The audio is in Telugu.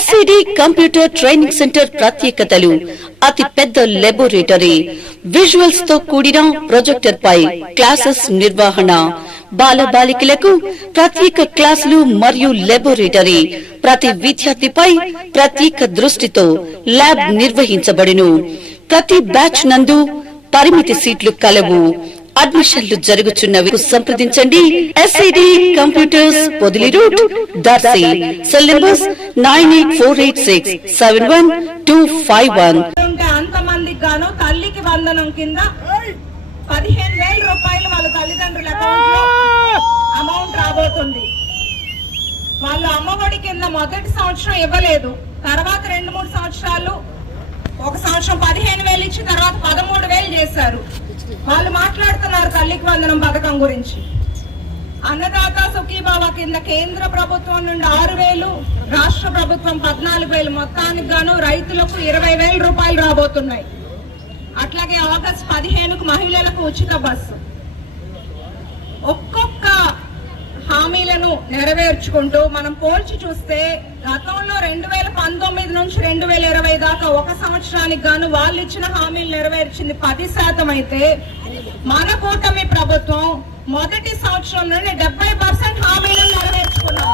SCD కంప్యూటర్ ట్రైనింగ్ సెంటర్ ప్రత్యేకతలు అతి పెద్ద లాబొరేటరీ, విజువల్స్ తో కూడిన ప్రొజెక్టర్ పై క్లాసెస్ నిర్వహణ, బాలబాలికలకు ప్రత్యేక క్లాసులు మరియు లాబొరేటరీ, ప్రతి విద్యార్థిపై ప్రత్యేక దృష్టితో ల్యాబ్ నిర్వహించబడును. ప్రతి బ్యాచ్ నందు పరిమితి సీట్లు కలవు. అడ్మిషన్లు జరుగుచున్నవి. సంప్రదించండి. SCD computers, Podili route, Darsi. Cell numbers 9848671251. అంతమందికి గాను తల్లికి వందనం కింద 15,000 రూపాయలు వాళ్ళ తల్లిదండ్రుల అకౌంట్ లో అమౌంట్ రాబోతుంది. వాళ్ళు అమ్మఒడి కింద మొదటి సంవత్సరం ఇవ్వలేదు, తర్వాత 2-3 సంవత్సరాలు, ఒక సంవత్సరం 15,000 ఇచ్చి తర్వాత 13,000 చేశారు. వాళ్ళు మాట్లాడుతున్నారు తల్లికి వందనం పథకం గురించి. అన్నదాత సుఖీభావ కింద కేంద్ర ప్రభుత్వం నుండి 6,000, రాష్ట్ర ప్రభుత్వం 14,000, మొత్తానికి గాను రైతులకు 20,000 రూపాయలు రాబోతున్నాయి. అట్లాగే ఆగస్టు 15కు మహిళలకు ఉచిత బస్సు. ఒక్కొక్క హామీలను నెరవేర్చుకుంటూ మనం పోల్చి చూస్తే గతంలో 2019 నుంచి 2020 దాకా ఒక సంవత్సరానికి గాను వాళ్ళు ఇచ్చిన హామీలు నెరవేర్చింది 10% అయితే, మన కూటమి ప్రభుత్వం మొదటి సంవత్సరం నుండి 70% హామీలను నెరవేర్చుకున్నాం.